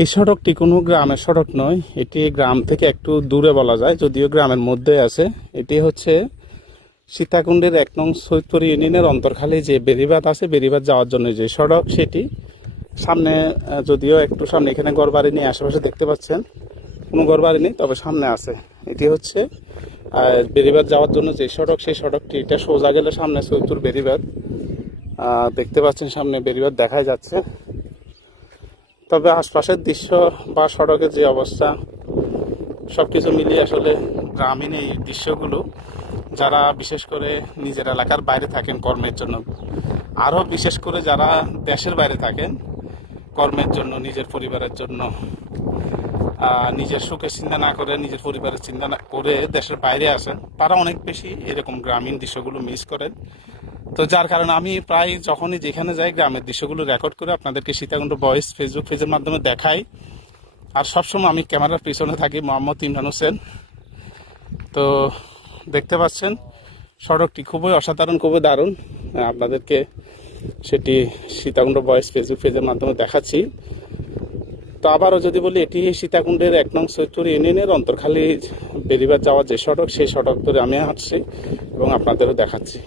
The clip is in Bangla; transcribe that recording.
এই সড়কটি কোনো গ্রামের সড়ক নয়, এটি গ্রাম থেকে একটু দূরে বলা যায়, যদিও গ্রামের মধ্যে আছে। এটি হচ্ছে সীতাকুণ্ডের এক নং সৈয়দপুর ইউনিয়নের অন্তর্খালী যে বেরিবাদ আছে বেরিবাদ যাওয়ার জন্য যে সড়ক সেটি। সামনে যদিও একটু সামনে, এখানে ঘরবাড়ি নিয়ে আশেপাশে দেখতে পাচ্ছেন, কোনো ঘরবাড়ি নেই, তবে সামনে আছে। এটি হচ্ছে বেরিবাদ যাওয়ার জন্য যে সড়ক, সেই সড়কটি এটা সোজা গেলে সামনে সৈয়দপুর বেরিবাদ দেখতে পাচ্ছেন সামনে বেরিবাদ দেখা যাচ্ছে। তবে আশপাশের দৃশ্য বা সড়কের যে অবস্থা সব কিছু মিলিয়ে আসলে গ্রামীণ এই দৃশ্যগুলো, যারা বিশেষ করে নিজের এলাকার বাইরে থাকেন কর্মের জন্য, আরও বিশেষ করে যারা দেশের বাইরে থাকেন কর্মের জন্য, নিজের পরিবারের জন্য নিজের সুখের চিন্তা না করে, নিজের পরিবারের চিন্তা না করে দেশের বাইরে আসেন। তারা অনেক বেশি এরকম গ্রামীণ দৃশ্যগুলো মিস করেন। তো যার কারণে আমি প্রায় যখনই যেখানে যাই গ্রামের দৃশ্যগুলো রেকর্ড করে আপনাদেরকে সীতাকুণ্ড ভয়েস ফেসবুক পেজের মাধ্যমে দেখাই। আর সবসময় আমি ক্যামেরার পিছনে থাকি, মোহাম্মদ ইমরান হোসেন। তো দেখতে পাচ্ছেন, সড়কটি খুবই অসাধারণ, খুবই দারুণ। আপনাদেরকে সেটি সীতাকুণ্ড ভয়েস ফেসবুক পেজের মাধ্যমে দেখাচ্ছি। তো আবারও যদি বলি, এটি সীতাকুণ্ডের এক নং সৈতুর ইউনিয়নের অন্তর্খালী বেরিবার যাওয়ার যে সড়ক, সেই সড়ক ধরে আমি হাঁটছি এবং আপনাদেরও দেখাচ্ছি।